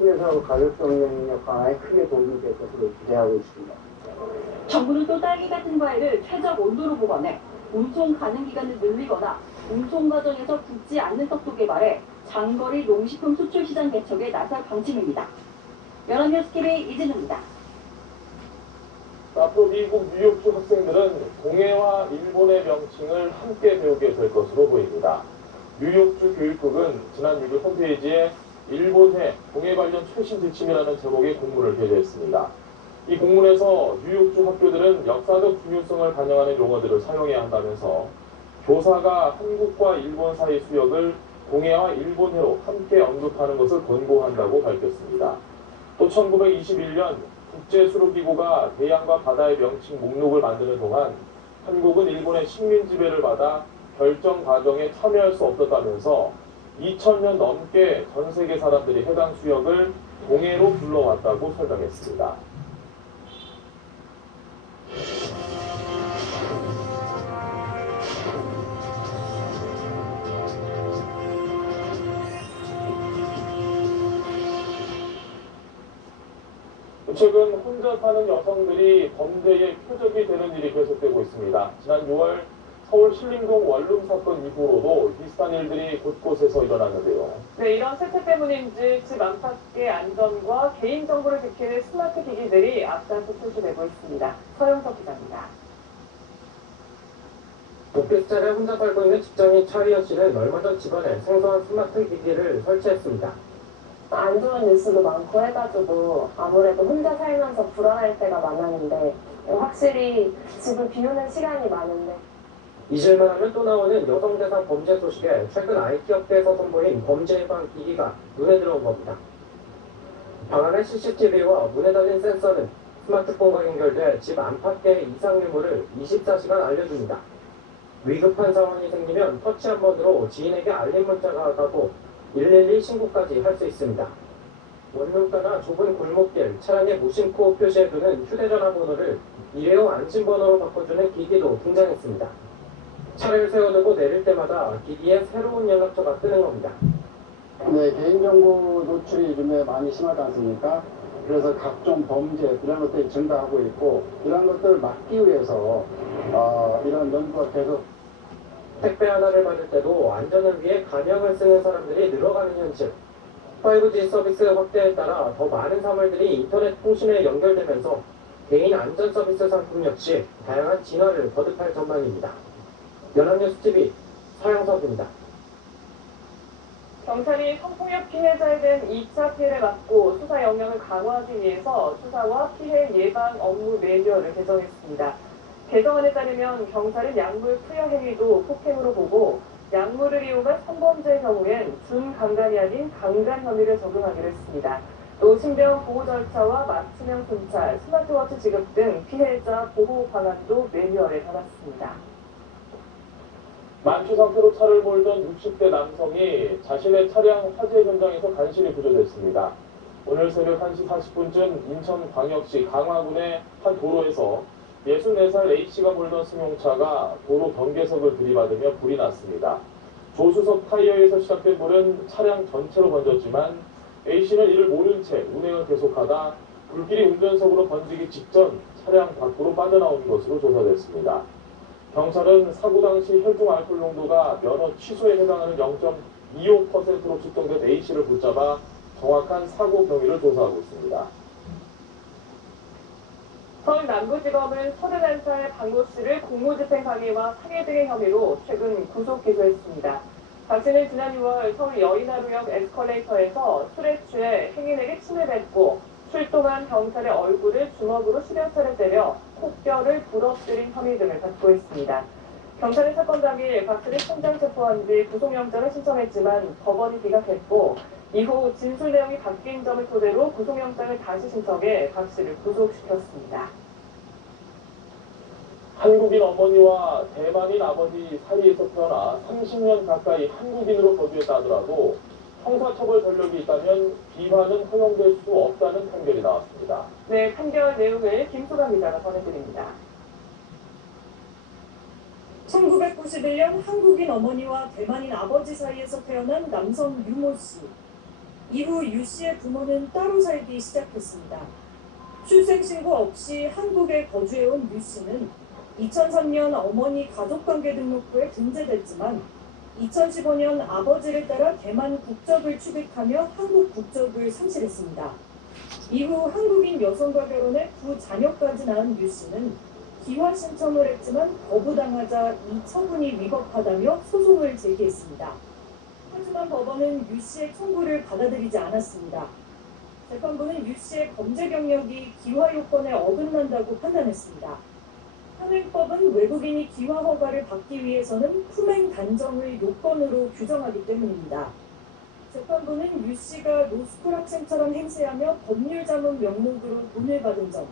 쪽에서 가족 경쟁력 강화에 크게 도움이 될 것으로 기대하고 있습니다. 정부는 또 딸기 같은 과일을 최적 온도로 보관해 운송 가능 기간을 늘리거나 운송 과정에서 굳지 않는 떡도 개발해 장거리 농식품 수출 시장 개척에 나설 방침입니다. 연합뉴스 TV 이진우입니다. 앞으로 미국 뉴욕주 학생들은 동해와 일본의 명칭을 함께 배우게 될 것으로 보입니다. 뉴욕주 교육국은 지난 6일 홈페이지에 일본해 동해 관련 최신 지침이라는 제목의 공문을 게재했습니다. 이 공문에서 뉴욕주 학교들은 역사적 중요성을 반영하는 용어들을 사용해야 한다면서 교사가 한국과 일본 사이 수역을 동해와 일본해로 함께 언급하는 것을 권고한다고 밝혔습니다. 또 1921년 국제수로기구가 대양과 바다의 명칭 목록을 만드는 동안 한국은 일본의 식민 지배를 받아 결정 과정에 참여할 수 없었다면서 2000년 넘게 전 세계 사람들이 해당 수역을 동해로 불러왔다고 설명했습니다. 최근 혼자 사는 여성들이 범죄의 표적이 되는 일이 계속되고 있습니다. 지난 6월 서울 신림동 원룸 사건 이후로도 비슷한 일들이 곳곳에서 일어났는데요. 네, 이런 세태 때문인지 집 안팎의 안전과 개인정보를 지키는 스마트 기기들이 앞장서 출시되고 있습니다. 서영석 기자입니다. 오피스텔에 혼자 살고 있는 직장인 차리연 씨는 얼마 전 집안에 생소한 스마트 기기를 설치했습니다. 안 좋은 뉴스도 많고 해가지고 아무래도 혼자 살면서 불안할 때가 많았는데 확실히 집을 비우는 시간이 많은데 잊을만 하면 또 나오는 여성 대상 범죄 소식에 최근 IT 업계에서 선보인 범죄 예방 기기가 눈에 들어온 겁니다. 방 안의 CCTV와 문에 달린 센서는 스마트폰과 연결돼 집 안팎의 이상 유무를 24시간 알려줍니다. 위급한 상황이 생기면 터치 한 번으로 지인에게 알림 문자가 가고 112 신고까지 할 수 있습니다. 원룸가나 좁은 골목길, 차량의 무심코 표시해두는 휴대전화 번호를 일회용 안심번호로 바꿔주는 기기도 등장했습니다. 차를 세워두고 내릴 때마다 기기에 새로운 연락처가 뜨는 겁니다. 네, 개인정보 노출이 요즘에 많이 심하지 않습니까? 그래서 각종 범죄 이런 것들이 증가하고 있고 이런 것들을 막기 위해서 이런 연구가 계속 택배 하나를 받을 때도 안전을 위해 가명을 쓰는 사람들이 늘어가는 현실. 5G 서비스 확대에 따라 더 많은 사물들이 인터넷 통신에 연결되면서 개인 안전 서비스 상품 역시 다양한 진화를 거듭할 전망입니다. 연합뉴스 TV 서영석입니다. 경찰이 성폭력 피해자에 대한 2차 피해를 막고 수사 역량을 강화하기 위해서 수사와 피해 예방 업무 매뉴얼을 개정했습니다. 개정안에 따르면 경찰은 약물 투여 행위도 폭행으로 보고 약물을 이용한 성범죄의 경우엔 준강간이 아닌 강간 혐의를 적용하기로 했습니다. 또 신병 보호 절차와 맞춤형 순찰, 스마트워치 지급 등 피해자 보호 방안도 매뉴얼에 담았습니다. 만취 상태로 차를 몰던 60대 남성이 자신의 차량 화재 현장에서 간신히 구조됐습니다. 오늘 새벽 1시 40분쯤 인천광역시 강화군의 한 도로에서 64살 A씨가 몰던 승용차가 도로 경계석을 들이받으며 불이 났습니다. 조수석 타이어에서 시작된 불은 차량 전체로 번졌지만 A씨는 이를 모른 채 운행을 계속하다 불길이 운전석으로 번지기 직전 차량 밖으로 빠져나온 것으로 조사됐습니다. 경찰은 사고 당시 혈중 알코올 농도가 면허 취소에 해당하는 0.25%로 측정된 A씨를 붙잡아 정확한 사고 경위를 조사하고 있습니다. 서울 남부지검은 31살 박모 씨를 공무집행 방해와 상해 등의 혐의로 최근 구속 기소했습니다. 박 씨는 지난 6월 서울 여의나루역 에스컬레이터에서 술에 취해 행인에게 침을 뱉고 출동한 경찰의 얼굴을 주먹으로 수몇 차례 때려 콧뼈를 부러뜨린 혐의 등을 받고 있습니다. 경찰은 사건 당일 박 씨를 현장 체포한 뒤 구속영장을 신청했지만 법원이 기각했고 이후 진술 내용이 바뀐 점을 토대로 구속영장을 다시 신청해 박 씨를 구속시켰습니다. 한국인 어머니와 대만인 아버지 사이에서 태어나 30년 가까이 한국인으로 거주했다 하더라도 형사처벌 전력이 있다면 비판은 허용될 수 없다는 판결이 나왔습니다. 네, 판결 내용을 김수강 기자가 전해드립니다. 1991년 한국인 어머니와 대만인 아버지 사이에서 태어난 남성 유모 씨. 이후 유 씨의 부모는 따로 살기 시작했습니다. 출생신고 없이 한국에 거주해온 유 씨는 2003년 어머니 가족관계 등록부에 등재됐지만 2015년 아버지를 따라 대만 국적을 취득하며 한국 국적을 상실했습니다. 이후 한국인 여성과 결혼해 두 자녀까지 낳은 유 씨는 기화 신청을 했지만 거부당하자 이 처분이 위법하다며 소송을 제기했습니다. 하지만 법원은 유 씨의 청구를 받아들이지 않았습니다. 재판부는 유 씨의 범죄 경력이 기화 요건에 어긋난다고 판단했습니다. 현행법은 외국인이 기화 허가를 받기 위해서는 품행 단정을 요건으로 규정하기 때문입니다. 재판부는 유 씨가 로스쿨 학생처럼 행세하며 법률 자문 명목으로 돈을 받은 점,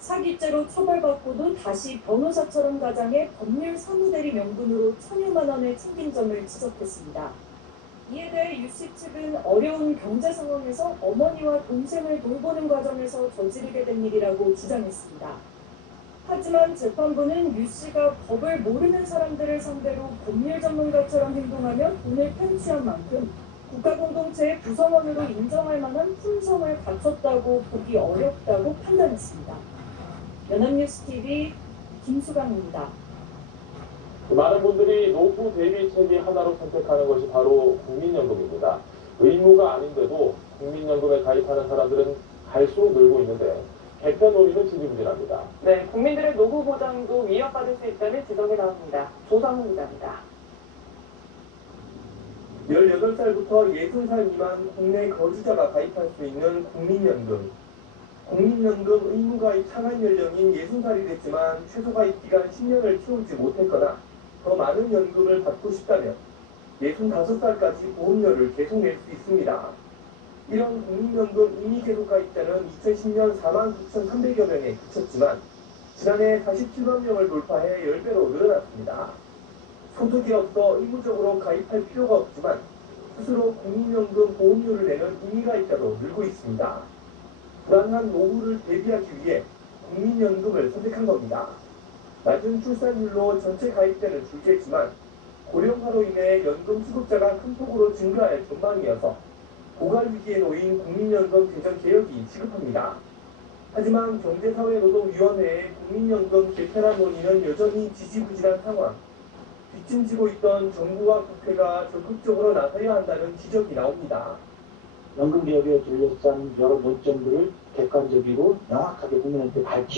사기죄로 처벌받고도 다시 변호사처럼 가장해 법률 사무대리 명분으로 1,000여만 원을 챙긴 점을 지적했습니다. 이에 대해 유 씨 측은 어려운 경제 상황에서 어머니와 동생을 돌보는 과정에서 저지르게 된 일이라고 주장했습니다. 하지만 재판부는 유 씨가 법을 모르는 사람들을 상대로 법률 전문가처럼 행동하며 돈을 편취한 만큼 국가공동체의 구성원으로 인정할 만한 품성을 갖췄다고 보기 어렵다고 판단했습니다. 연합뉴스TV 김수강입니다. 많은 분들이 노후 대비책이 하나로 선택하는 것이 바로 국민연금입니다. 의무가 아닌데도 국민연금에 가입하는 사람들은 갈수록 늘고 있는데 개편 논의는 지지부진합니다. 네, 국민들의 노후 보장도 위협받을 수 있다는 지적이 나옵니다. 조상훈 기자입니다. 18살부터 60살 미만 국내 거주자가 가입할 수 있는 국민연금. 국민연금 의무가입 상한 연령인 60살이 됐지만 최소 가입 기간 10년을 채우지 못했거나 더 많은 연금을 받고 싶다면 65살까지 보험료를 계속 낼 수 있습니다. 이런 국민연금 임의 계속 가입자는 2010년 49,300여 명에 그쳤지만 지난해 47만 명을 돌파해 10배로 늘어났습니다. 소득이 없어 의무적으로 가입할 필요가 없지만 스스로 국민연금 보험료를 내는 임의가입자도 늘고 있습니다. 불안한 노후를 대비하기 위해 국민연금을 선택한 겁니다. 낮은 출산율로 전체 가입자는 줄겠지만 고령화로 인해 연금 수급자가 큰 폭으로 증가할 전망이어서 고갈위기에 놓인 국민연금 개정 개혁이 시급합니다. 하지만 경제사회노동위원회의 국민연금 개편안 논의는 여전히 지지부진한 상황. 뒷짐지고 있던 정부와 국회가 적극적으로 나서야 한다는 지적이 나옵니다. 연금 개혁에 둘러싼 여러 논점들을 객관적이고 명확하게 국민한테 밝히고